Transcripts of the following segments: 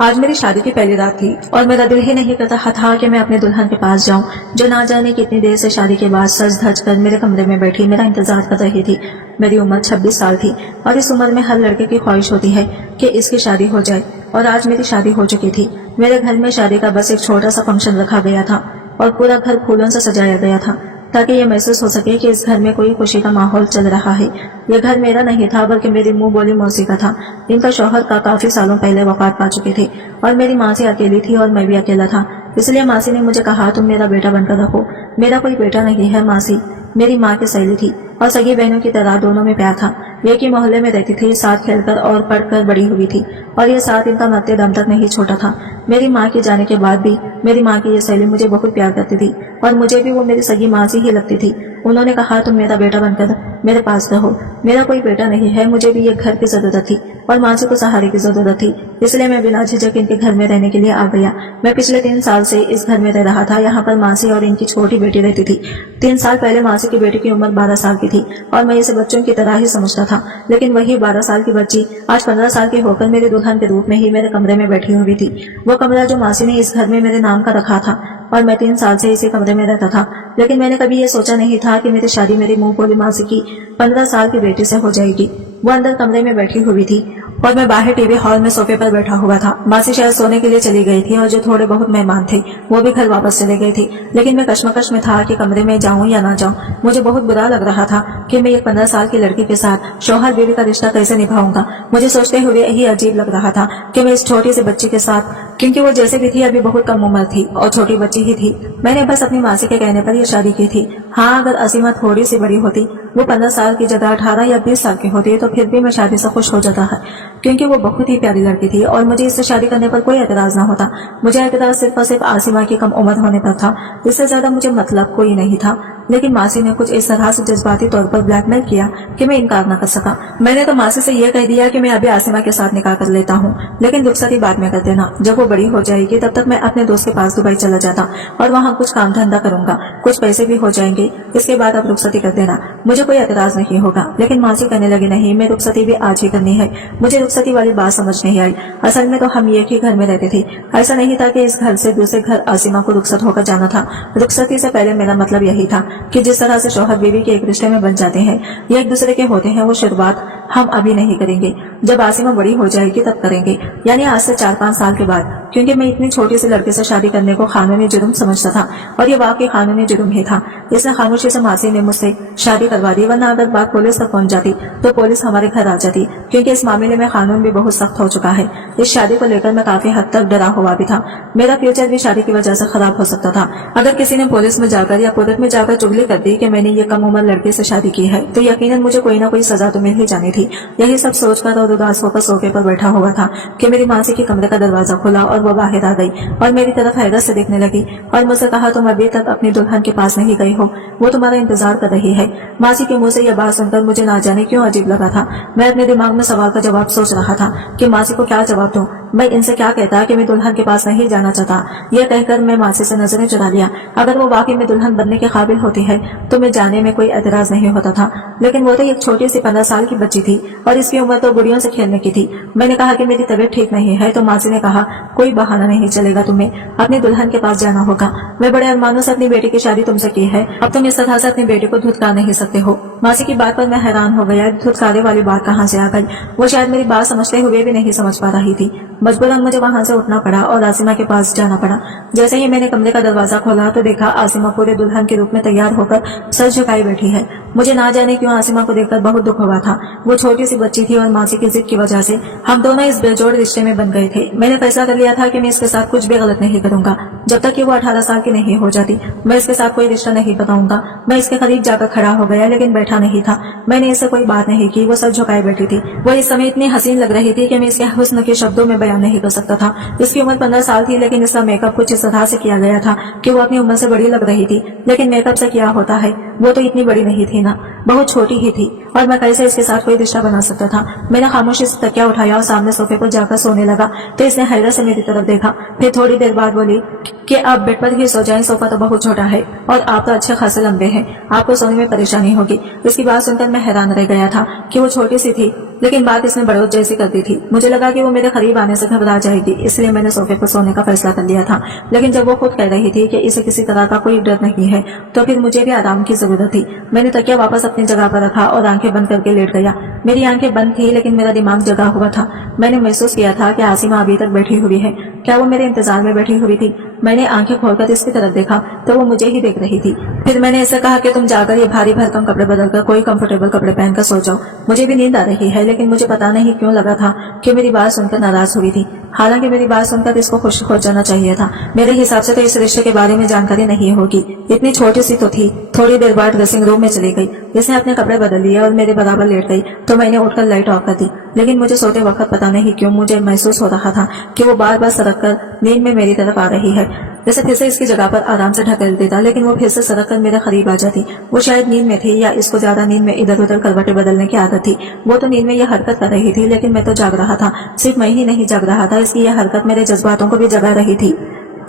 आज मेरी शादी की पहली रात थी और मेरा दिल ही नहीं करता था कि मैं अपने दुल्हन के पास जाऊं, जो ना जाने कितनी देर से शादी के बाद सज धज कर मेरे कमरे में बैठी मेरा इंतजार कर रही थी। मेरी उम्र 26 साल थी और इस उम्र में हर लड़के की ख्वाहिश होती है कि इसकी शादी हो जाए, और आज मेरी शादी हो चुकी थी। मेरे घर में शादी का बस एक छोटा सा फंक्शन रखा गया था और पूरा घर फूलों से सजाया गया था, ताकि ये महसूस हो सके कि इस घर में कोई खुशी का माहौल चल रहा है। यह घर मेरा नहीं था, बल्कि मेरी मुंह बोली मौसी का था। इनका शौहर का काफी सालों पहले वफात पा चुके थे और मेरी माँ से अकेली थी और मैं भी अकेला था। इसलिए मासी ने मुझे कहा, तुम मेरा बेटा बनकर रखो। मेरा कोई बेटा नहीं है। मासी मेरी माँ की सहेली थी और सगी बहनों की तरह दोनों में प्यार था। एक ही मोहल्ले में रहती थी, साथ खेलकर और पढ़कर बड़ी हुई थी और ये साथ इनका मरते दम तक नहीं छोटा था। मेरी माँ के जाने के बाद भी मेरी माँ की ये सहेली मुझे बहुत प्यार करती थी और मुझे भी वो मेरी सगी माँ सी ही लगती थी। उन्होंने कहा, तुम मेरा बेटा बनकर मेरे पास रहो। मेरा कोई बेटा नहीं है, मुझे भी एक घर की जरूरत थी और माँ से को सहारे की जरूरत थी, इसलिए मैं बिना झिझक इनके घर में रहने के लिए आ गया। मैं पिछले 3 साल से इस घर में रह रहा था। यहाँ पर मासी और इनकी छोटी बेटी रहती थी। 3 साल पहले मासी की बेटी की उम्र 12 साल की थी और मैं इसे बच्चों की तरह ही समझता था, लेकिन वही 12 साल की बच्ची आज 15 साल की होकर मेरी दुल्हन के रूप में ही मेरे कमरे में बैठी हुई थी। वो कमरा जो मासी ने इस घर में मेरे नाम का रखा था और मैं 3 साल से इसी कमरे में रहता था, लेकिन मैंने कभी ये सोचा नहीं था कि मेरी शादी मेरी मुंह बोली मासी की 15 साल की बेटी से हो जाएगी। वो अंदर कमरे में बैठी हुई थी और मैं बाहर टीवी हॉल में सोफे पर बैठा हुआ था। मासी शायद सोने के लिए चली गई थी और जो थोड़े बहुत मेहमान थे वो भी घर वापस चले गए थे, लेकिन मैं कश्मकश में था कि कमरे में जाऊं या ना जाऊं। मुझे बहुत बुरा लग रहा था कि मैं एक 15 साल की लड़की के साथ शौहर बीवी का रिश्ता कैसे निभाऊंगा। मुझे सोचते हुए यही अजीब लग रहा था कि मैं इस छोटी सी बच्ची के साथ, क्योंकि वो जैसे भी थी अभी बहुत कम उम्र थी और छोटी बच्ची ही थी, मैंने बस अपनी मासी के कहने पर यह शादी की थी। हाँ, अगर असीमा थोड़ी सी बड़ी होती, वो 15 साल की जगह 18 या 20 साल की होती, तो फिर भी मैं शादी से खुश हो जाता है, क्योंकि वो बहुत ही प्यारी लड़की थी और मुझे इससे शादी करने पर कोई एतराज न होता। मुझे एतराज सिर्फ और सिर्फ आसिमा की कम उम्र होने पर था, इससे ज्यादा मुझे मतलब कोई नहीं था। लेकिन मासी ने कुछ इस तरह से जज्बाती तौर पर ब्लैकमेल किया कि मैं इनकार न कर सका। मैंने तो मासी से यह कह दिया कि मैं अभी आसिमा के साथ निकाह कर लेता हूँ, लेकिन रुखसती बाद में कर देना। जब वो बड़ी हो जाएगी तब तक मैं अपने दोस्त के पास दुबई चला जाता और वहाँ कुछ काम धंधा करूंगा, कुछ पैसे भी हो जाएंगे। इसके बाद अब रुखसती कर देना, मुझे कोई एतराज नहीं होगा। लेकिन मासी कहने लगी, नहीं, मैं रुखसती भी आज ही करनी है। मुझे रुखसती वाली बात समझ नहीं आई। असल में तो हम एक ही घर में रहते थे। ऐसा नहीं था कि इस घर से दूसरे घर आसिमा को रुखसत होकर जाना था। रुखसती से पहले मेरा मतलब यही था कि जिस तरह से शौहर बीवी के एक रिश्ते में बन जाते हैं या एक दूसरे के होते हैं, वो शुरुआत हम अभी नहीं करेंगे। जब आसिमा बड़ी हो जाएगी तब करेंगे, यानी आज से 4-5 साल के बाद, क्योंकि मैं इतनी छोटी सी लड़के से शादी करने को कानूनी जुर्म समझता था और ये वाकई कानूनी जुर्म ही था। इसने खामोशी से मासी ने मुझसे शादी करवा दी, वरना अगर बात पुलिस तक पहुंच जाती तो पुलिस हमारे घर आ जाती, क्योंकि इस मामले में कानून भी बहुत सख्त हो चुका है। इस शादी को लेकर मैं काफी हद तक डरा हुआ भी था। मेरा फ्यूचर भी शादी की वजह से खराब हो सकता था। अगर किसी ने पुलिस में जाकर या कोर्ट में जाकर चुगली कर दी कि मैंने ये कम उम्र लड़के से शादी की है, तो यकीनन मुझे कोई ना कोई सजा तो मिल ही जानी थी। यही सब सोचकर और उदास होकर सोफे पर बैठा हुआ था कि मेरी मासी के कमरे का दरवाजा खुला और वो बाहर आ गई और मेरी तरफ हैरत से देखने लगी और मुझसे कहा, तुम अभी तक अपनी दुल्हन के पास नहीं गई हो, वो तुम्हारा इंतजार कर रही है। मासी के मुंह से यह बात सुनकर मुझे ना जाने क्यों अजीब लगा था। मैं अपने दिमाग में सवाल का जवाब सोच रहा था कि मासी को क्या जवाब दूं। मैं इनसे क्या कहता कि मैं दुल्हन के पास नहीं जाना चाहता। यह कहकर मैं मासी से नजरें चुरा लिया। अगर वो वाकई में दुल्हन बनने के काबिल होती है तो मैं जाने में कोई एतराज नहीं होता था, लेकिन वो तो एक छोटी सी 15 साल की बच्ची थी और इसकी उम्र तो गुड़ियों से खेलने की थी। मैंने कहा कि मेरी तबीयत ठीक नहीं है, तो मासी ने कहा, कोई बहाना नहीं चलेगा, तुम्हें अपनी दुल्हन के पास जाना होगा। मैं बड़े अरमानों से अपनी बेटी की शादी तुमसे की है, अब तुम इस तरह से अपनी बेटी को धुतकार नहीं सकते हो। मासी की बात पर मैं हैरान हो गया। धुतकारे वाली बात कहाँ से आ गई? वो शायद मेरी बात समझते हुए भी नहीं समझ पा रही थी। मजबूरन मुझे वहां से उठना पड़ा और आसिमा के पास जाना पड़ा। जैसे ही मैंने कमरे का दरवाजा खोला तो देखा आसिमा पूरे दुल्हन के रूप में तैयार होकर सर झुकाई बैठी है। मुझे ना जाने क्यों आसिमा को देखकर बहुत दुख हुआ था। वो छोटी सी बच्ची थी और मासी की जिद की वजह से हम दोनों इस बेजोड़ रिश्ते में बन गए थे। मैंने फैसला कर लिया था कि मैं इसके साथ कुछ भी गलत नहीं करूंगा जब तक कि वो 18 साल की नहीं हो जाती। मैं इसके साथ कोई रिश्ता नहीं बताऊंगा। मैं इसके करीब जाकर खड़ा हो गया, लेकिन बैठा नहीं था। मैंने इससे कोई बात नहीं की। वो सर झुकाए बैठी थी। वो इस समय इतनी हसीन लग रही थी कि मैं इसके हुस्न के शब्दों में बयान नहीं कर सकता था। इसकी उम्र 15 साल थी, लेकिन इसका मेकअप कुछ इस तरह से किया गया था कि वो अपनी उम्र से बड़ी लग रही थी। लेकिन मेकअप से क्या होता है, वो तो इतनी बड़ी नहीं थी ना, बहुत छोटी ही थी, और मैं कैसे इसके साथ कोई रिश्ता बना सकता था। मैंने खामोशी से तकिया उठाया और सामने सोफे पर जाकर सोने लगा तो इसने हैरत से मेरी तरफ देखा। फिर थोड़ी देर बाद बोली कि आप बेड पर ही सो जाएं, सोफा तो बहुत छोटा है और आप तो अच्छे खासे लंबे हैं, आपको सोने में परेशानी होगी। इसकी बात सुनकर मैं हैरान रह गया था कि वो छोटी सी थी लेकिन बात इसने बड़ोत जैसी कर दी थी। मुझे लगा कि वो मेरे करीब आने से घबरा जाएगी, इसलिए मैंने सोफे पर सोने का फैसला कर लिया था। लेकिन जब वो खुद कह रही थी कि इसे किसी तरह का कोई डर नहीं है, तो फिर मुझे भी आराम की जरूरत थी। मैंने तकिया वापस अपनी जगह पर रखा और आंखें बंद करके लेट गया। मेरी आंखें बंद थी लेकिन मेरा दिमाग जगा हुआ था। मैंने महसूस किया था कि आसिमा अभी तक बैठी हुई है। क्या वो मेरे इंतजार में बैठी हुई थी? मैंने आंखें खोलकर इसकी तरफ देखा तो वो मुझे ही देख रही थी। फिर मैंने ऐसे कहा कि तुम जाकर ये भारी भरकम कपड़े बदलकर कोई कंफर्टेबल कपड़े पहनकर सो जाओ, मुझे भी नींद आ रही है। लेकिन मुझे पता नहीं क्यों लगा था कि मेरी बात सुनकर नाराज हुई थी। हालांकि मेरी बात सुनकर इसको खुश हो जाना चाहिए था। मेरे हिसाब से तो इस रिश्ते के बारे में जानकारी नहीं होगी। इतनी छोटी सी तो थी। थोड़ी देर बाद ड्रेसिंग रूम में चली गई। इसने अपने कपड़े बदल लिए और मेरे बराबर लेट गई तो मैंने उठकर लाइट ऑफ कर दी। लेकिन मुझे सोते वक्त पता नहीं क्यों मुझे महसूस हो रहा था कि वो बार बार सरक कर नींद में मेरी तरफ आ रही है। जैसे फिर से इसकी जगह पर आराम से ढकेल देता, लेकिन वो फिर से सरक कर मेरे करीब आ जाती। वो शायद नींद में थी या इसको ज्यादा नींद में इधर उधर करवटें बदलने की आदत थी। वो तो नींद में यह हरकत कर रही थी, लेकिन मैं तो जाग रहा था। सिर्फ मैं ही नहीं जाग रहा था, इसकी यह हरकत मेरे जज्बातों को भी जगा रही थी।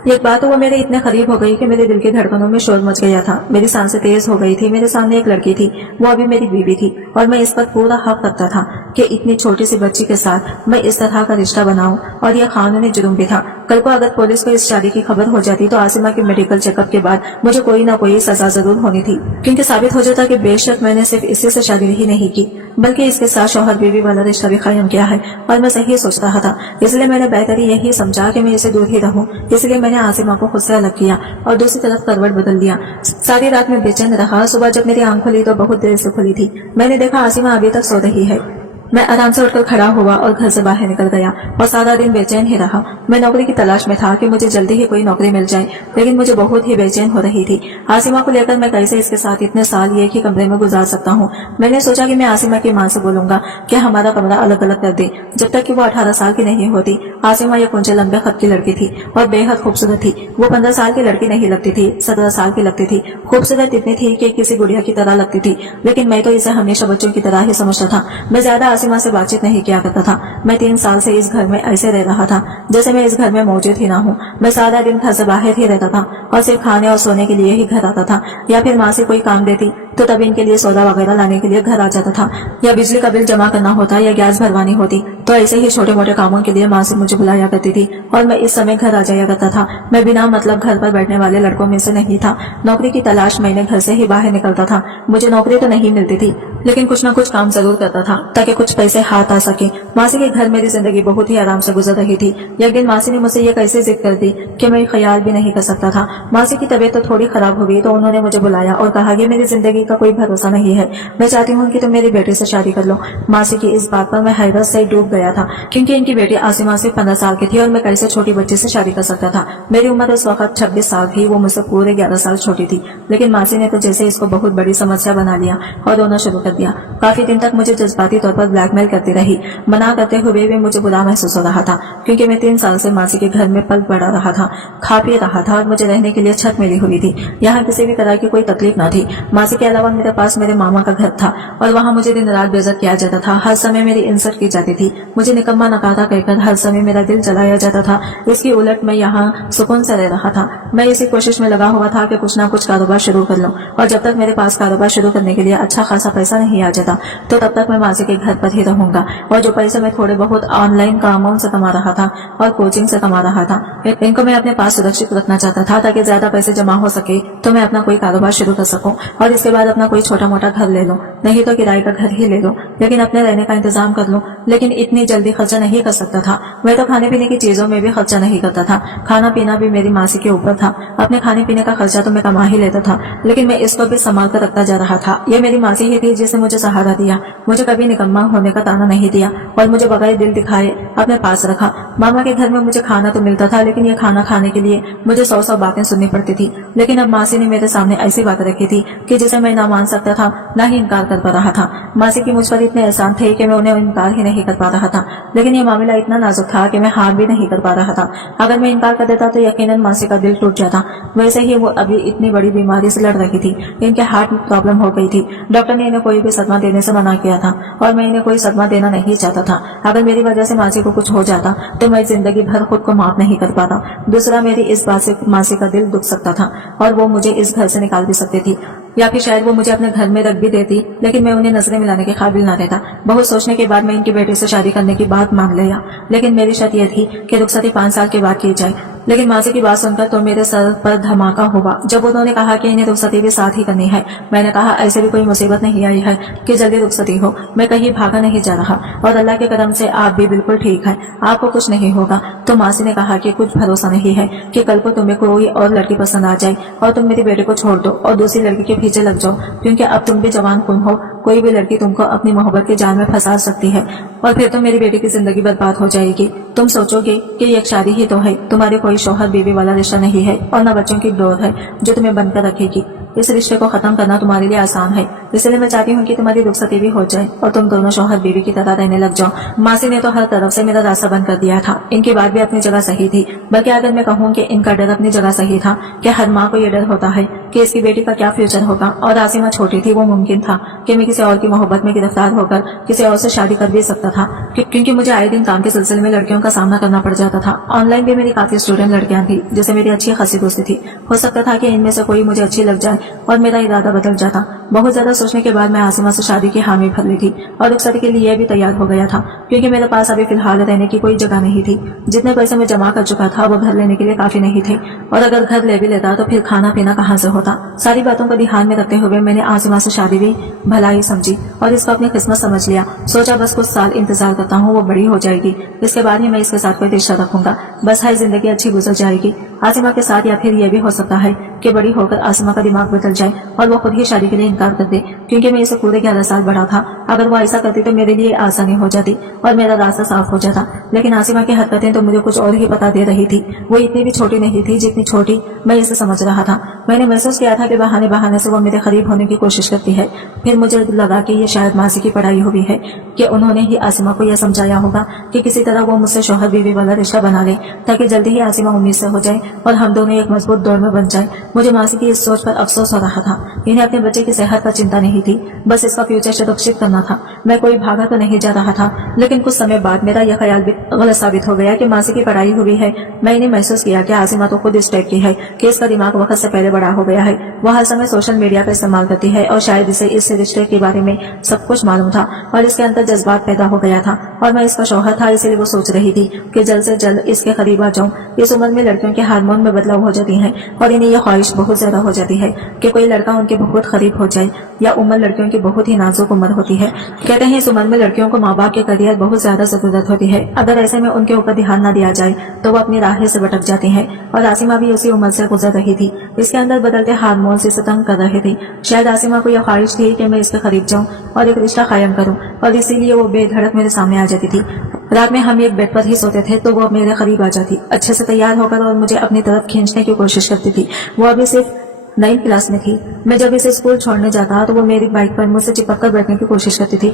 एक बात वो मेरे इतने करीब हो गई कि मेरे दिल की धड़कनों में शोर मच गया था। मेरी सांसें तेज हो गई थी। मेरे सामने एक लड़की थी, वो अभी मेरी बीवी थी और मैं इस पर पूरा हक करता था कि इतनी छोटी सी बच्ची के साथ मैं इस तरह का रिश्ता बनाऊं, और यह कानूनी जुर्म भी था। कल को अगर पुलिस को इस शादी की खबर हो जाती तो आसिमा के मेडिकल चेकअप के बाद मुझे कोई ना कोई सजा जरूर होनी थी, क्योंकि साबित हो जाता कि बेशक मैंने सिर्फ इसी से शादी ही नहीं की बल्कि इसके साथ शौहर बीवी वाला रिश्ता भी कायम किया है। और मैं सही सोच रहा था, इसलिए मैंने बेहतरी यही समझा कि मैं इसे दूर ही रहूं। इसलिए मैंने आसिमा को खुद से अलग किया और दूसरी तरफ करवट बदल दिया। सारी रात में बेचैन रहा। सुबह जब मेरी आंख खुली तो बहुत देर से खुली थी। मैंने देखा आसिमा अभी तक सो रही है। मैं आराम से उठकर खड़ा हुआ और घर से बाहर निकल गया और सारा दिन बेचैन ही रहा। मैं नौकरी की तलाश में था कि मुझे जल्दी ही कोई नौकरी मिल जाए, लेकिन मुझे बहुत ही बेचैन हो रही थी। आसिमा को लेकर मैं कैसे इसके साथ इतने साल एक ही कमरे में गुजार सकता हूँ। मैंने सोचा कि मैं आसिमा की माँ से बोलूंगा कि हमारा कमरा अलग अलग कर दे जब तक कि वो 18 साल की नहीं होती। आसिमा ये कुंजे लंबे खत की लड़की थी और बेहद खूबसूरत थी। वो 15 साल की लड़की नहीं लगती थी, 17 साल की लगती थी। खूबसूरत इतनी थी कि किसी गुड़िया की तरह लगती थी, लेकिन मैं तो इसे हमेशा बच्चों की तरह ही समझता था। मैं ज्यादा आसिमा से बातचीत नहीं किया करता था। मैं 3 साल से इस घर में ऐसे रह रहा था जैसे मैं इस घर में मौजूद ही ना हूँ। मैं सारा दिन घर से बाहर ही रहता था और सिर्फ खाने और सोने के लिए ही घर आता था, या फिर माँ से कोई काम देती तो तब इनके लिए सौदा वगैरह लाने के लिए घर आ जाता था, या बिजली का बिल जमा करना होता या गैस भरवानी होती तो ऐसे ही छोटे मोटे कामों के लिए माँ से मुझे बुलाया करती थी और मैं इस समय घर आ जाया करता था। मैं बिना मतलब घर पर बैठने वाले लड़कों में से नहीं था। नौकरी की तलाश मैंने घर से ही बाहर निकलता था। मुझे नौकरी तो नहीं मिलती थी, लेकिन कुछ न कुछ काम जरूर करता था ताकि कुछ पैसे हाथ आ सके। मासी के घर मेरी जिंदगी बहुत ही आराम से गुजर रही थी। एक दिन मासी ने मुझसे ये कैसे जिद कर दी कि मैं ख्याल भी नहीं कर सकता था। मासी की तबीयत तो थोड़ी खराब हो गई तो उन्होंने मुझे बुलाया और कहा कि मेरी जिंदगी का कोई भरोसा नहीं है, मैं चाहती हूँ कि तुम मेरी बेटी से शादी कर लो। मासी की इस बात पर मैं हैरत से डूब गया था, क्योंकि इनकी बेटी आसिमा सिर्फ 15 साल की थी और मैं कैसे छोटी बच्ची से शादी कर सकता था। मेरी उम्र उस वक्त 26 साल थी, वो मुझसे पूरे 11 साल छोटी थी। लेकिन मासी ने तो जैसे इसको बहुत बड़ी समस्या बना लिया और रोना शुरू कर दिया। काफी दिन तक मुझे जज्बाती तौर पर ब्लैकमेल करती रही। मना करते हुए भी मुझे बुरा महसूस हो रहा था, क्योंकि मैं 3 साल से मासी के घर में पल पड़ा रहा था, खा पी रहा था और मुझे रहने के लिए छत मिली हुई थी। यहाँ किसी भी तरह की कोई तकलीफ न थी। मासी के अलावा मेरे पास मेरे मामा का घर था और वहाँ मुझे दिन रात बेइज्जत किया जाता था। हर समय मेरी इंसल्ट की जाती थी। मुझे निकम्मा नकारा कहकर हर समय मेरा दिल जलाया जाता था। इसकी उलट मैं यहाँ सुकून से रह रहा था। मैं इसी कोशिश में लगा हुआ था कि कुछ ना कुछ कारोबार शुरू कर लूं, और जब तक मेरे पास कारोबार शुरू करने के लिए अच्छा खासा पैसा नहीं आ जाता तो तब तक मैं मासी के घर पर ही रहूंगा। और जो पैसे मैं थोड़े बहुत ऑनलाइन कामों से कमा रहा था और कोचिंग से कमा रहा था, इनको मैं अपने पास सुरक्षित रखना चाहता था ताकि ज्यादा पैसे जमा हो सके तो मैं अपना कोई कारोबार शुरू कर सकूं और इसके बाद अपना कोई छोटा मोटा घर ले लूं, नहीं तो किराए का घर ही ले लूं, लेकिन अपने रहने का इंतजाम कर लूं। लेकिन इतनी जल्दी खर्चा नहीं कर सकता था। मैं तो खाने पीने की चीजों में भी खर्चा नहीं करता था। खाना पीना भी मेरी मासी के ऊपर था। अपने खाने पीने का खर्चा तो मैं कमा ही लेता था, लेकिन मैं इसको भी संभाल कर रखता जा रहा था। ये मेरी मासी ही थी जिसने मुझे सहारा दिया, मुझे कभी निकम्मा होने का ताना नहीं दिया और मुझे बगैर दिल दिखाए अपने पास रखा। मामा के घर में मुझे खाना तो मिलता था, लेकिन ये खाना खाने के लिए मुझे 100 बातें सुननी पड़ती थी। लेकिन अब मासी ने मेरे सामने ऐसी बात रखी थी कि जिसे मैं ना मान सकता था ना ही इनकार कर पा रहा था। मासी की मुझ पर इतने एहसान थे कि मैं उन्हें इनकार ही नहीं कर पा रहा था, लेकिन ये मामला इतना नाजुक था कि मैं हार भी नहीं कर पा रहा था। अगर मैं इनकार कर देता तो यकीनन मासी का दिल टूट जाता। वैसे ही वो अभी इतनी बड़ी बीमारी से लड़ रही थी। इनके हार्ट में प्रॉब्लम हो गई थी। डॉक्टर ने इन्हें कोई भी सदमा देने से मना किया था और मैं इन्हें कोई सदमा देना नहीं चाहता था। अगर मेरी वजह से मासी को कुछ हो जाता तो मैं जिंदगी भर खुद को माफ नहीं कर पाता। दूसरा, मेरी इस बात से मासी का दिल दुख सकता था और वो मुझे इस घर से निकाल भी सकती थी। या फिर शायद वो मुझे अपने घर में रख भी देती, लेकिन मैं उन्हें नजरें मिलाने के काबिल न रहता। बहुत सोचने के बाद मैं इनकी बेटे से शादी करने की बात मान लिया, लेकिन मेरी शर्त यह थी कि रुखसती 5 साल के बाद की जाए। लेकिन मासी की बात सुनकर तो मेरे सर पर धमाका हुआ जब उन्होंने कहा कि इन्हें रुखसती भी साथ ही करनी है। मैंने कहा ऐसे भी कोई मुसीबत नहीं आई है कि जल्दी रुखसती हो, मैं कहीं भागा नहीं जा रहा और अल्लाह के करम से आप भी बिल्कुल ठीक है, आपको कुछ नहीं होगा। तो मासी ने कहा कि कुछ भरोसा नहीं है कि कल को तुम्हें कोई और लड़की पसंद आ जाए और तुम मेरे बेटे को छोड़ दो और दूसरी लड़की के पीछे लग जाओ, क्योंकि अब तुम भी जवान खून हो, कोई भी लड़की तुमको अपनी मोहब्बत के जाल में फंसा सकती है और फिर तो मेरी बेटी की जिंदगी बर्बाद हो जाएगी। तुम सोचोगे कि ये एक शादी ही तो है, तुम्हारे कोई शौहर बीवी वाला रिश्ता नहीं है और न बच्चों की डोर है जो तुम्हें बंद कर रखेगी। इस रिश्ते को खत्म करना तुम्हारे लिए आसान है, इसलिए मैं चाहती हूँ कि तुम्हारी रुखसती भी हो जाए और तुम दोनों शौहर बीवी की तरह रहने लग जाओ। मासी ने तो हर तरफ से मेरा रास्ता बंद कर दिया था। इनकी बात भी अपनी जगह सही थी, बल्कि अगर मैं कहूँ कि इनका डर अपनी जगह सही था कि हर माँ को ये डर होता है कि इसकी बेटी का क्या फ्यूचर होगा। और आसिमा छोटी थी, वो मुमकिन था कि मैं किसी और की मोहब्बत में गिरफ्तार होकर किसी और से शादी कर भी सकता था, क्योंकि मुझे आए दिन काम के सिलसिले में लड़कियों का सामना करना पड़ जाता था। ऑनलाइन भी मेरी काफी स्टूडेंट लड़कियां थी जिससे मेरी अच्छी खासी दोस्ती थी। हो सकता था कि इनमें से कोई मुझे अच्छी लग जाए और मेरा इरादा बदल जाता। बहुत ज्यादा सोचने के बाद मैं आसिमा से शादी की हामी भर ली थी और रुखसती के लिए भी तैयार हो गया था, क्योंकि मेरे पास अभी फिलहाल रहने की कोई जगह नहीं थी। जितने पैसे मैं जमा कर चुका था वो घर लेने के लिए काफी नहीं थे, और अगर घर ले भी लेता तो फिर खाना पीना कहाँ से होता। सारी बातों को ध्यान में रखते हुए मैंने आसिमा से शादी भी भलाई समझी और इसको अपनी किस्मत समझ लिया। सोचा बस कुछ साल इंतजार करता हूँ, वो बड़ी हो जाएगी, इसके बाद ही मैं इसके साथ कोई रिश्ता रखूंगा, बस है जिंदगी अच्छी गुजर जाएगी आसिमा के साथ। या फिर यह भी हो सकता है कि बड़ी होकर आसिमा का दिमाग बदल जाए और वो खुद ही शादी के लिए इनकार कर दे, क्योंकि मैं इसे पूरे 11 साल बड़ा था। अगर वो ऐसा करती तो मेरे लिए आसानी हो जाती और मेरा रास्ता साफ हो जाता। लेकिन आसिमा की हरकतें तो मुझे कुछ और ही बता दे रही थी। वो इतनी भी छोटी नहीं थी जितनी छोटी मैं इसे समझ रहा था। मैंने महसूस किया था कि बहाने बहाने से वो मेरे करीब होने की कोशिश करती है। फिर मुझे लगा कि ये शायद मासी की पढ़ाई हुई है कि उन्होंने ही आसिमा को यह समझाया होगा कि किसी तरह वो मुझसे शौहर बीवी वाला रिश्ता बना ले, ताकि जल्दी ही आसिमा उम्मीद से हो जाए और हम दोनों एक मजबूत दौर में बन जाए। मुझे मासी की इस सोच पर अफसोस हो रहा था। इन्हें अपने बच्चे की सेहत पर चिंता नहीं थी, बस इसका फ्यूचर सुरक्षित करना था। मैं कोई भागा तो नहीं जा रहा था, लेकिन कुछ समय बाद मेरा यह ख्याल भी गलत साबित हो गया कि मासी की पढ़ाई हुई है। मैंने महसूस किया कि आसिमा तो खुद इस टाइप की है कि इसका दिमाग वक्त से पहले बड़ा हो गया है। वह हर समय सोशल मीडिया का इस्तेमाल करती है और शायद इसे इस रिश्ते के बारे में सब कुछ मालूम था और इसके अंदर जज्बात पैदा हो गया था और मैं इसका शौहर था, इसलिए वो सोच रही थी कि जल्द से जल्द इसके करीब आ जाऊं। इस उम्र में लड़कियों के हार्मोन में बदलाव हो जाती है और इन्हें यह ख्वाहिश बहुत ज्यादा हो जाती है कि कोई लड़का उनके बहुत करीब हो जाए। या उम्र लड़कियों की बहुत ही नाजुक उम्र होती है। कहते हैं इस उम्र में लड़कियों को माँ बाप के करियर बहुत ज्यादा जरूरत होती है। अगर ऐसे में उनके ऊपर ध्यान न दिया जाए तो वो अपनी राह से भटक जाती हैं। और आसिमा भी उसी उम्र से गुजर रही थी। इसके अंदर बदलते हार्मोन से तंग कर रहे थे। शायद आसिमा को यह ख्वाहिश थी कि मैं इसके करीब जाऊं और एक रिश्ता कायम करूं, और इसीलिए वो बेधड़क मेरे सामने आ जाती थी। रात में हम एक बेड पर ही सोते थे तो वो मेरे करीब आ जाती, अच्छे से तैयार होकर, और मुझे अपनी तरफ खींचने की कोशिश करती थी। वो अभी सिर्फ 9th क्लास में थी। मैं जब इसे स्कूल छोड़ने जाता तो वो मेरी बाइक पर मुझसे चिपक कर बैठने की कोशिश करती थी।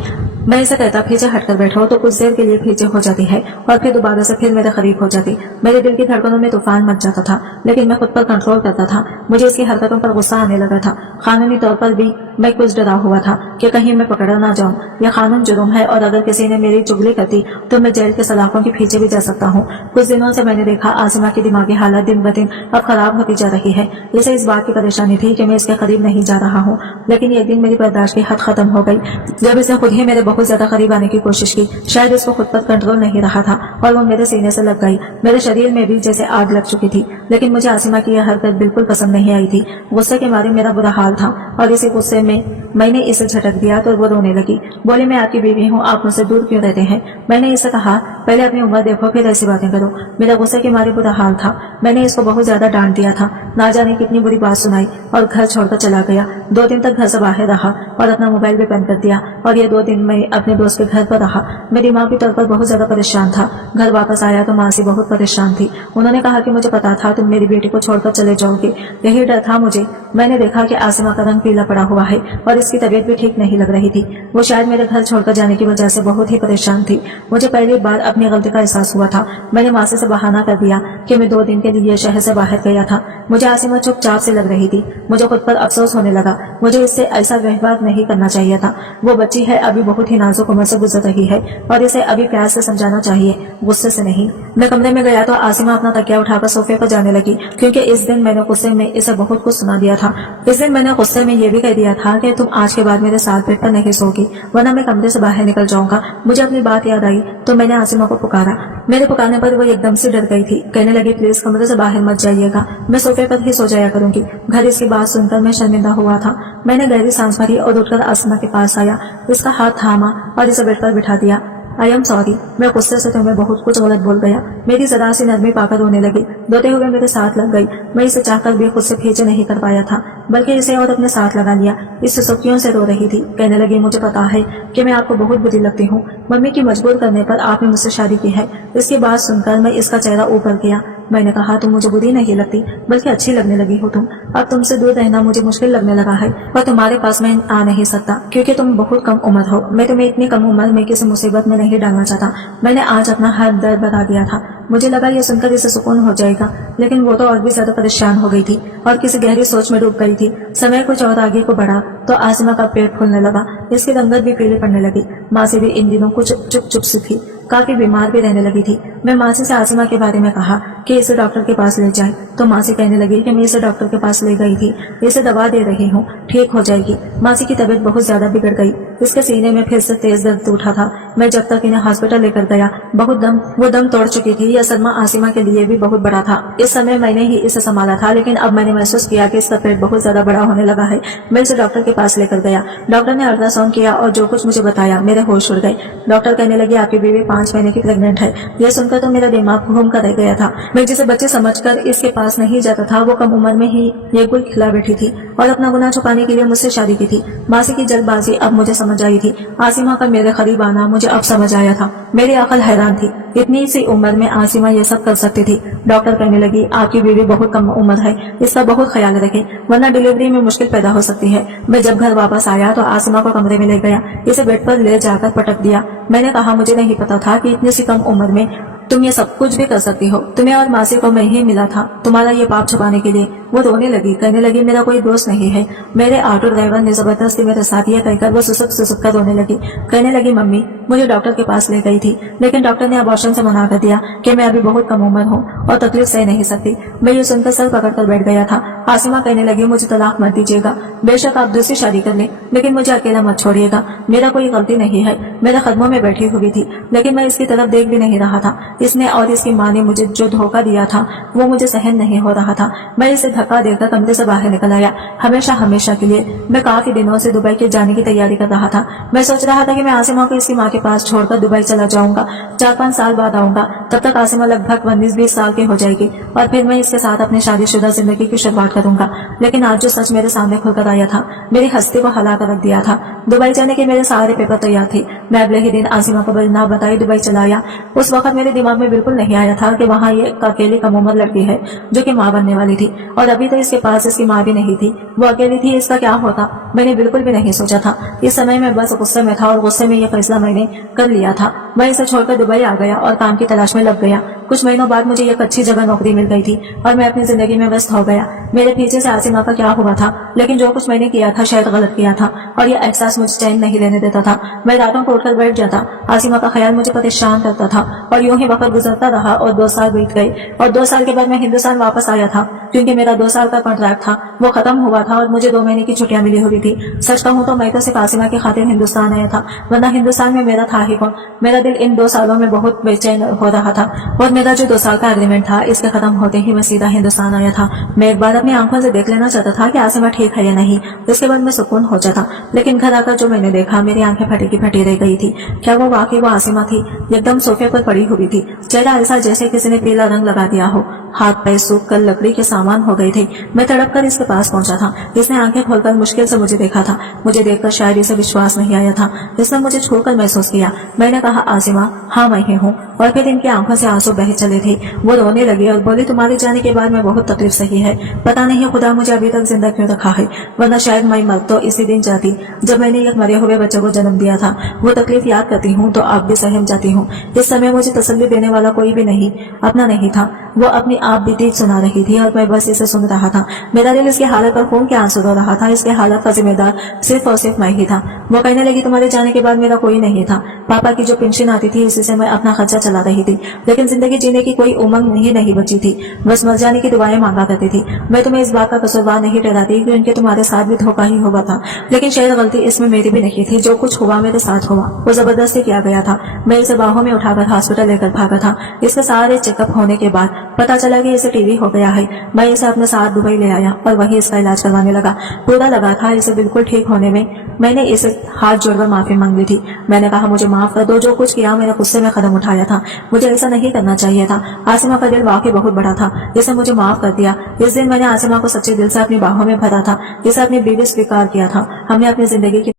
मैं इसे कहता पीछे हटकर बैठो तो कुछ देर के लिए पीछे हो जाती है और फिर दोबारा से फिर मेरे करीब हो जाती। मेरे दिल की धड़कनों में तूफान मच जाता था, लेकिन मैं खुद पर कंट्रोल करता था। मुझे इसकी हरकतों पर गुस्सा आने लगा था। कानूनी तौर पर भी मैं कुछ डरा हुआ था कि कहीं मैं पकड़ा ना जाऊं। यह कानून जुर्म है और अगर किसी ने मेरी चुगली कर दी तो मैं जेल के सलाखों के पीछे भी जा सकता हूँ। कुछ दिनों से मैंने देखा आसिमा की दिमागी हालत दिन ब दिन अब खराब होती जा रही है। इसे इस बात की परेशानी थी कि मैं इसके करीब नहीं जा रहा हूँ, लेकिन एक दिन मेरी बर्दाश्त की हद खत्म हो गई जब इसने खुद ही मेरे बहुत ज्यादा करीब आने की कोशिश की। शायद इसको खुद पर कंट्रोल नहीं रहा था और वो मेरे सीने से लग गई। मेरे शरीर में भी जैसे आग लग चुकी थी, लेकिन मुझे आसिमा की यह हरकत बिल्कुल पसंद नहीं आई थी। गुस्से के मारे मेरा बुरा हाल था और इसी गुस्से में मैंने इसे झटक दिया तो वो रोने लगी। बोली, मैं आपकी बीवी हूँ, आप मुझसे दूर क्यों रहते हैं? मैंने इसे कहा, पहले अपनी उम्र देखो फिर ऐसी बातें करो। मेरा गुस्से के मारे बुरा हाल था। मैंने इसको बहुत ज्यादा डांट दिया था, ना जाने कितनी बुरी बात सुनाई और घर छोड़कर चला गया। 2 दिन तक घर से बाहर रहा और अपना मोबाइल भी बंद कर दिया और ये 2 दिन मैं अपने दोस्त के घर पर रहा। मेरी माँ भी तौर पर बहुत ज्यादा परेशान था। घर वापस आया तो मासी बहुत परेशान थी। उन्होंने कहा कि मुझे पता था तुम मेरी बेटी को छोड़कर चले जाओगे, यही डर था मुझे। मैंने देखा कि आसिमा का रंग पीला पड़ा हुआ है और इसकी तबीयत भी ठीक नहीं लग रही थी। वो शायद मेरे घर छोड़कर जाने की वजह से बहुत ही परेशान थी। मुझे पहली बार अपनी गलती का एहसास हुआ था। मैंने मासी से बहाना कर दिया कि मैं 2 दिन के लिए शहर से बाहर गया था। मुझे आसिमा चुपचाप से लग रही थी। मुझे खुद पर अफसोस होने लगा मुझे इससे ऐसा व्यवहार नहीं करना चाहिए था। वो बच्ची है, अभी बहुत ही नाजुक उम्र से गुजर रही है और इसे अभी प्यार से समझाना चाहिए, गुस्से से नहीं। मैं कमरे में गया तो आसिमा अपना तकिया उठाकर सोफे पर जाने लगी, क्योंकि इस दिन मैंने गुस्से में इसे बहुत कुछ सुना दिया था। इस दिन मैंने गुस्से में ये भी कह दिया था कि तुम आज के बाद मेरे साथ बेड पर नहीं सोगी, वरना मैं कमरे से बाहर निकल जाऊंगा। मुझे अपनी बात याद आई तो मैंने आसिमा को पुकारा। मेरे पुकारने पर वो एकदम से डर गई थी। कहने लगी, प्लीज कमरे से बाहर मत जाइएगा, मैं सोफे पर ही सो जाया करूंगी। घर इसकी बात सुनकर मैं शर्मिंदा हुआ था। मैंने गहरी सांस भरी और उठकर आसिमा के पास आया, इसका हाथ थामा और इसे बेड पर बिठा दिया। आई एम सॉरी, मैं गुस्से से तुम्हें बहुत कुछ गलत बोल गया। मेरी जरा सी नरमी पाकर रोने लगी, रोते हुए मेरे साथ लग गई। मैं इसे चाहकर भी खुद से खींचे नहीं कर पाया था, बल्कि इसे और अपने साथ लगा लिया। इस सुसुकियों से रो रही थी। कहने लगी, मुझे पता है कि मैं आपको बहुत बुरी लगती हूँ। मम्मी की मजबूर करने पर आपने मुझसे शादी की है। इसकी बात सुनकर मैं इसका चेहरा ऊपर किया। मैंने कहा, तुम मुझे बुरी नहीं लगती, बल्कि अच्छी लगने लगी हो तुम। अब तुमसे दूर रहना मुझे मुश्किल लगने लगा है, पर तुम्हारे पास मैं आ नहीं सकता, क्योंकि तुम बहुत कम उम्र हो। मैं तुम्हें इतनी कम उम्र में किसी मुसीबत में नहीं डालना चाहता। मैंने आज अपना हर दर्द बता दिया था। मुझे लगा ये सुनकर इसे सुकून हो जाएगा, लेकिन वो तो और भी ज्यादा परेशान हो गई थी और किसी गहरी सोच में डूब गई थी। समय कुछ और आगे को बढ़ा तो आसिमा का पेट फूलने लगा, इसकी रंगत भी पीली पड़ने लगी। मासी भी इन दिनों कुछ चुप चुप सी थी, काफी बीमार भी रहने लगी थी। मैं मासी से आसिमा के बारे में कहा कि इसे डॉक्टर के पास ले जाए, तो मासी कहने लगी कि मैं इसे डॉक्टर के पास ले गई थी, इसे दवा दे रही हूँ, ठीक हो जाएगी। मासी की तबीयत बहुत ज्यादा बिगड़ गई, इसके सीने में फिर से तेज दर्द उठा था। मैं जब तक इन्हें हॉस्पिटल लेकर गया, वो दम तोड़ चुकी थी। यह सदमा आसिमा के लिए भी बहुत बड़ा था। इस समय मैंने ही इसे संभाला था, लेकिन अब मैंने महसूस किया कि इसका पेट बहुत ज्यादा बड़ा होने लगा है। मैं इसे डॉक्टर के पास लेकर गया। डॉक्टर ने अल्ट्रासाउंड किया और जो कुछ मुझे बताया, मेरे होश उड़ गए। डॉक्टर कहने लगी, आपकी बीवी 5 महीने की प्रेग्नेंट है। यह सुनकर तो मेरा दिमाग घूम कर रह गया था। मैं जिसे बच्चे समझकर इसके पास नहीं जाता था, वो कम उम्र में ही ये गुल खिला बैठी थी और अपना गुनाह छुपाने के लिए मुझसे शादी की थी। मासी की जल्दबाजी अब मुझे समझ आई थी। आसिमा का मेरे करीब आना मुझे अब समझ आया था। मेरी अकल हैरान थी, इतनी सी उम्र में आसिमा ये सब कर सकती थी। डॉक्टर कहने लगी, आपकी बीवी बहुत कम उम्र है, इसका बहुत ख्याल रखें, वरना डिलीवरी में मुश्किल पैदा हो सकती है। मैं जब घर वापस आया तो आसिमा को कमरे में ले गया, इसे बेड पर ले जाकर पटक दिया। मैंने कहा, मुझे नहीं पता था कि इतनी सी कम उम्र में तुम ये सब कुछ भी कर सकती हो। तुम्हें और मासी को मैं ही मिला था तुम्हारा ये पाप छुपाने के लिए। वो रोने लगी, कहने लगी, मेरा कोई दोस्त नहीं है। मेरे ऑटो ड्राइवर ने जबरदस्ती मेरे साथ ये कहकर वो सुसुक कर रोने लगी। कहने लगी, मम्मी मुझे डॉक्टर के पास ले गई थी, लेकिन डॉक्टर ने अबॉर्शन से मना कर दिया कि मैं अभी बहुत कम उम्र हूँ और तकलीफ सह नहीं सकती। मैं ये सुनकर सर पकड़कर बैठ गया था। आसिमा कहने लगी, मुझे तलाक मत दीजिएगा, बेशक आप दूसरी शादी कर लें, लेकिन मुझे अकेला मत छोड़िएगा। मेरा कोई गलती नहीं है, मेरे कदमों में बैठी हुई थी, लेकिन मैं इसकी तरफ देख भी नहीं रहा था। इसने और इसकी माँ ने मुझे जो धोखा दिया था वो मुझे सहन नहीं हो रहा था। मैं इसे धक्का देकर कमरे से बाहर निकल आया, हमेशा के लिए। मैं काफी दिनों से दुबई के जाने की तैयारी कर रहा था। मैं सोच रहा था कि मैं आसिमा को इसकी माँ के पास छोड़कर दुबई चला जाऊंगा। 4-5 साल बाद आऊंगा, तब तक आसिमा लगभग 19-20 साल की हो जाएगी और फिर मैं इसके साथ अपनी शादीशुदा जिंदगी की शुरुआत करूंगा। लेकिन आज जो सच मेरे सामने खुलकर आया था, मेरी हस्ती को हला कर रख दिया था। दुबई जाने के मेरे सारे पेपर तैयार थे। मैं अगले ही दिन आसिमा को बिना बताए दुबई चला आया। उस वक्त मेरे दिमाग में बिल्कुल नहीं आया था कि वहाँ ये अकेली कम उम्र लड़की है जो कि माँ बनने वाली थी, और अभी तो इसके पास इसकी माँ भी नहीं थी। वो अकेली थी, इसका क्या होता मैंने बिल्कुल भी नहीं सोचा था। इस समय मैं बस गुस्से में था और गुस्से में ये फैसला मैंने कर लिया था। मैं इसे छोड़कर दुबई आ गया और काम की तलाश में लग गया। कुछ महीनों बाद मुझे एक अच्छी जगह नौकरी मिल गई थी और मैं अपनी जिंदगी में व्यस्त हो गया। मेरे पीछे से आसिमा का क्या हुआ था, लेकिन जो कुछ मैंने किया था शायद गलत किया था और यह एहसास मुझे चैन नहीं लेने देता था। मैं रातों को उठकर बैठ जाता, आसिमा का ख्याल मुझे परेशान करता था और यूं ही वक्त गुजरता रहा और 2 साल बीत गए। और 2 साल के बाद मैं हिंदुस्तान वापस आया था, क्योंकि मेरा 2 साल का कॉन्ट्रैक्ट था वो खत्म हुआ था और मुझे 2 महीने की छुट्टियां मिली हुई थी। सच कहूं तो मैं तो सिर्फ आसिमा की खातिर हिंदुस्तान आया था, वरना हिंदुस्तान में मेरा था ही कौन। मेरा दिल इन 2 सालों में बहुत बेचैन हो रहा था और मेरा जो 2 साल का एग्रीमेंट था, इसके खत्म होते ही मैं सीधा हिंदुस्तान आया था। मैं एक बार अपनी आंखों से देख लेना चाहता था कि आसिमा ठीक है या नहीं, इसके बाद मैं सुकून हो जाता। लेकिन घर आकर जो मैंने देखा, मेरी आंखें फटी की फटी रह गई थी। क्या वो वाकई वो आसिमा थी? एकदम सोफे पर पड़ी हुई थी, चेहरा ऐसा जैसे किसी ने पीला रंग लगा दिया हो, हाथ पैर सूख कर लकड़ी के सामान हो गए थे। मैं तड़प कर इसके पास पहुंचा था। इसने आंखें खोलकर मुश्किल से मुझे देखा था। मुझे देखकर शायद इसे विश्वास नहीं आया था। इसने मुझे छूकर महसूस किया। मैंने कहा, आसिमा, हाँ मैं ही हूँ। और फिर इनकी आंखों से आंसू बह चले थे। वो रोने लगी और बोली, तुम्हारे जाने के बाद मैं बहुत तकलीफ सही है। पता नहीं खुदा मुझे अभी तक जिंदा क्यों रखा है, वरना शायद मैं मर तो इसी दिन जाती जब मैंने एक मरे हुए बच्चे को जन्म दिया था। वो तकलीफ याद करती हूँ तो अब भी सहम जाती हूँ। इस समय मुझे तसल्ली देने वाला कोई भी नहीं अपना नहीं था। वो अपनी आप बीती सुना रही थी और मैं बस इसे सुन रहा था। मेरा दिल इसकी हालत पर खून के आंसू रो रहा था। इसके हालत का जिम्मेदार सिर्फ और सिर्फ मैं ही था। वो कहने लगी तुम्हारे जाने के बाद मेरा कोई नहीं था। पापा की जो पेंशन आती थी इसी से मैं अपना खर्चा चला रही थी, लेकिन जिंदगी जीने की कोई उमंग नहीं बची थी। बस मर जाने की दुआएं मांगा करती थी। मैं तुम्हें इस बात का कसूरवार नहीं ठहराती क्योंकि तुम्हारे साथ भी धोखा ही हुआ था, लेकिन शायद गलती इसमें मेरी भी नहीं थी। जो कुछ हुआ मेरे साथ हुआ वो जबरदस्ती किया गया था। मैं इसे बाहों में उठाकर हॉस्पिटल लेकर भागा था। इसके सारे चेकअप होने के बाद पता चला कि इसे टीबी हो गया है। मैं इसे अपने साथ दुबई ले आया और वही इसका इलाज करवाने लगा। पूरा लगा था इसे बिल्कुल ठीक होने में। मैंने इसे हाथ जोड़कर माफी मांग ली थी। मैंने कहा मुझे माफ कर दो, जो कुछ किया मैंने गुस्से में कदम उठाया था, मुझे ऐसा नहीं करना चाहिए था। आसिमा का दिल वाकई बहुत बड़ा था, इसे मुझे माफ कर दिया। इस दिन मैंने आसिमा को सच्चे दिल से अपनी बाहों में भरा था, इसे अपनी बीवी स्वीकार किया था। हमने अपनी जिंदगी की